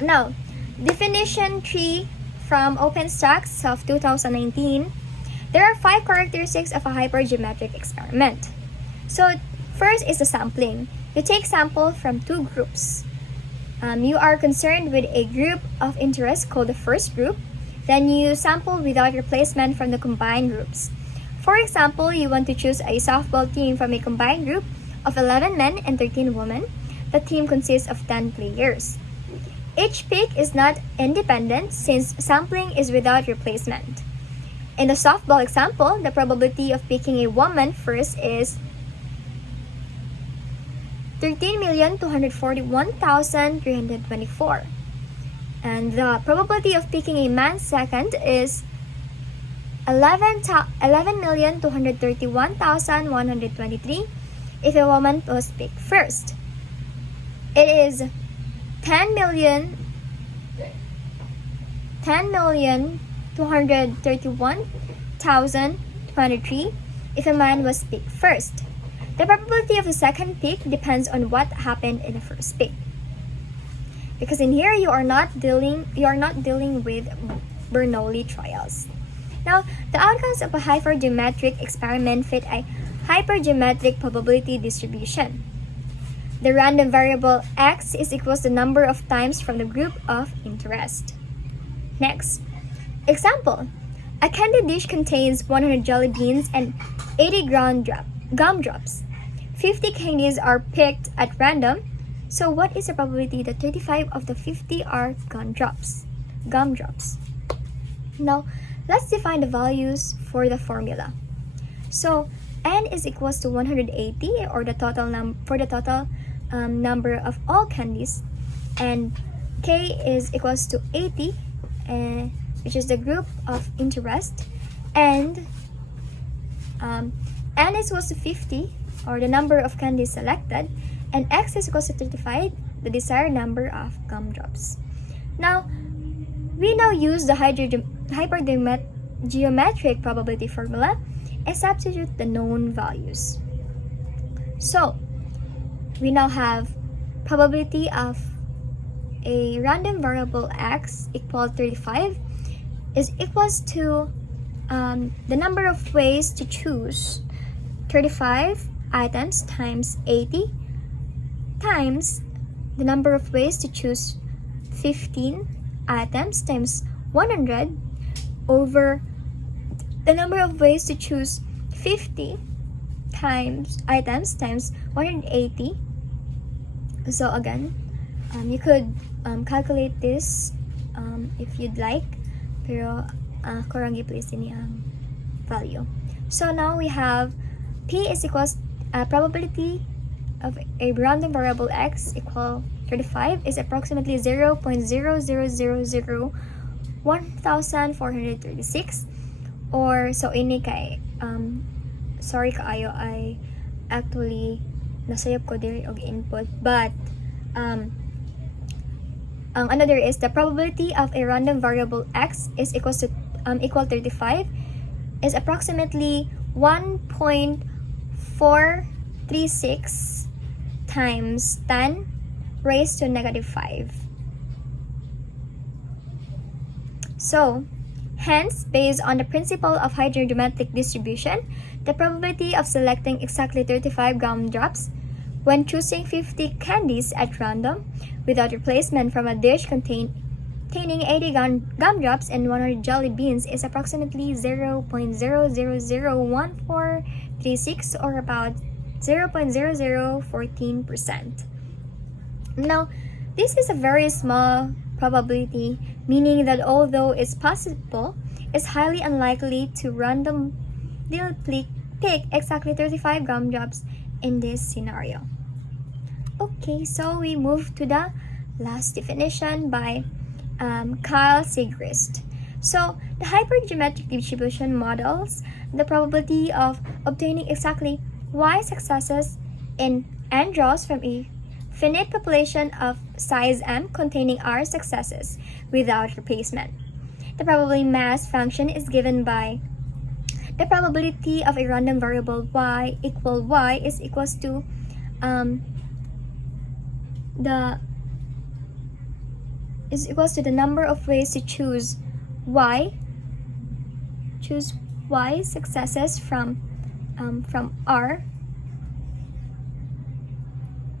Now, definition 3 from OpenStax of 2019. There are 5 characteristics of a hypergeometric experiment. So, first is the sampling. You take sample from 2 groups. You are concerned with a group of interest called the first group. Then you sample without replacement from the combined groups. For example, you want to choose a softball team from a combined group of 11 men and 13 women. The team consists of 10 players. Each pick is not independent since sampling is without replacement. In the softball example, the probability of picking a woman first is 13,241,324. And the probability of picking a man second is 11,231,123 if a woman was picked first. It is 10,231,023 if a man was picked first. The probability of the second pick depends on what happened in the first pick. Because in here you are not dealing with Bernoulli trials. Now, the outcomes of a hypergeometric experiment fit a hypergeometric probability distribution. The random variable x is equals to the number of times from the group of interest. Next, example. A candy dish contains 100 jelly beans and 80 gum drops. 50 candies are picked at random. So what is the probability that 35 of the 50 are gum drops? Now, let's define the values for the formula. So n is equals to 180 or the total number of all candies, and k is equals to 80, which is the group of interest, and n is equals to 50 or the number of candies selected, and x is equals to 35, the desired number of gum drops. Now, we now use the hypergeometric probability formula and substitute the known values. So, we now have probability of a random variable x equal 35 is equals to the number of ways to choose 35 items times 80 times the number of ways to choose 15 items times 100 over the number of ways to choose 50 items times 180. So again, you could calculate this if you'd like, pero kurang i-place din yung value. So now we have p is equals probability of a random variable x equal 35 is approximately 0.0001436, or so ini kay sorry kaayo I actually nasayop ko diri og input, but another is the probability of a random variable x is equals to equal 35 is approximately 1.436 times 10 raised to negative 5. So, hence, based on the principle of hypergeometric distribution, the probability of selecting exactly 35 gum drops when choosing 50 candies at random without replacement from a dish containing 80 gum drops and 100 jelly beans is approximately 0.0001436, or about 0.0014%. Now, this is a very small probability, meaning that although it's possible, it's highly unlikely to randomly pick exactly 35 gum drops in this scenario. Okay, so we move to the last definition by Kyle Sigrist. So, the hypergeometric distribution models the probability of obtaining exactly y successes in n draws from a finite population of size m containing r successes without replacement. The probability mass function is given by the probability of a random variable y is equals to the is equals to the number of ways to choose y successes from R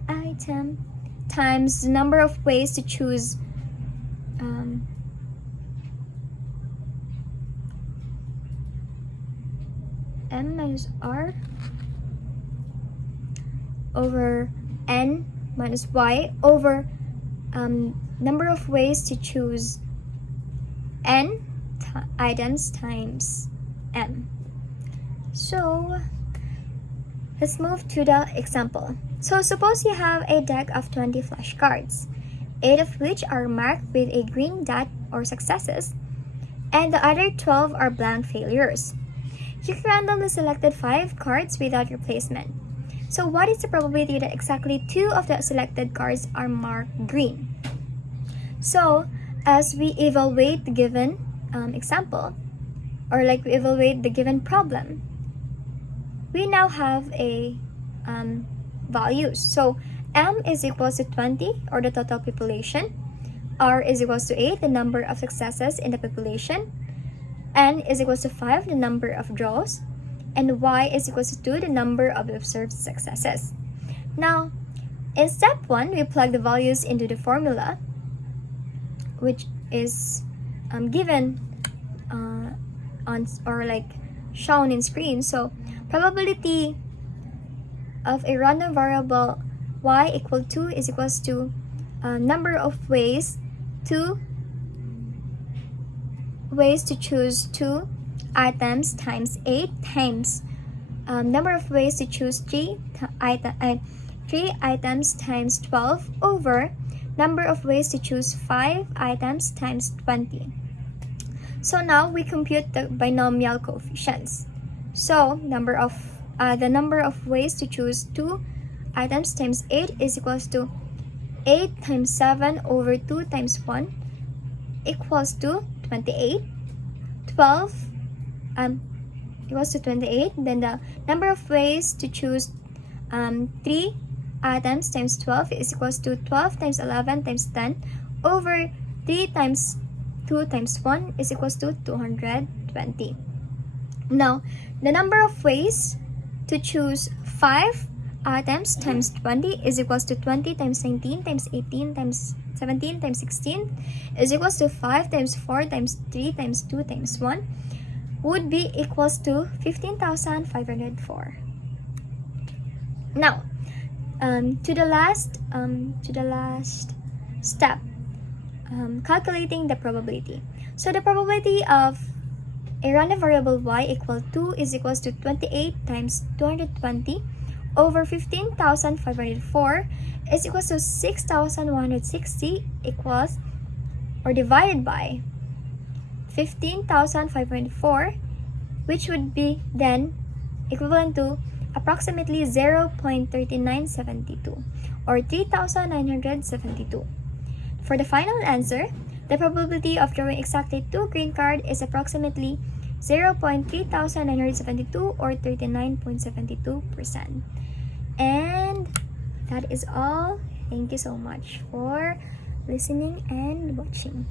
item times the number of ways to choose m minus r over n minus y over number of ways to choose n items times m. So let's move to the example. So suppose you have a deck of 20 flashcards, 8 of which are marked with a green dot or successes, and the other 12 are blank failures. You randomly selected 5 cards without replacement. So what is the probability that exactly 2 of the selected cards are marked green? So as we evaluate the given example, or like we evaluate the given problem, we now have a values. So m is equals to 20, or the total population. R is equals to 8, the number of successes in the population. N is equals to 5, the number of draws. And y is equals to 2, the number of observed successes. Now, in step 1, we plug the values into the formula, which is given on or like shown in screen. So probability of a random variable y equal to is equals to number of ways to choose 2 items times 8 times number of ways to choose 3 items times 12 over number of ways to choose 5 items times 20. So now we compute the binomial coefficients. So the number of ways to choose 2 items times 8 is equals to 8 times 7 over 2 times 1 equals to 28. 12 equals to 28. Then the number of ways to choose 3 items times 12 is equals to 12 times 11 times 10 over 3 times 2 times 1 is equals to 220. Now, the number of ways to choose 5 items times 20 is equals to 20 times 19 times 18 times 17 times 16 is equals to 5 times 4 times 3 times 2 times 1 would be equals to 15,504. Now, to the last step, calculating the probability. So the probability of a random variable y equal to is equals to 28 times 220 over 15,504 is equals to 6,160 equals or divided by 15,504, which would be then equivalent to approximately 0.3972 or 3,972. For the final answer, the probability of drawing exactly 2 green cards is approximately 0.3972 or 39.72%. And that is all. Thank you so much for listening and watching.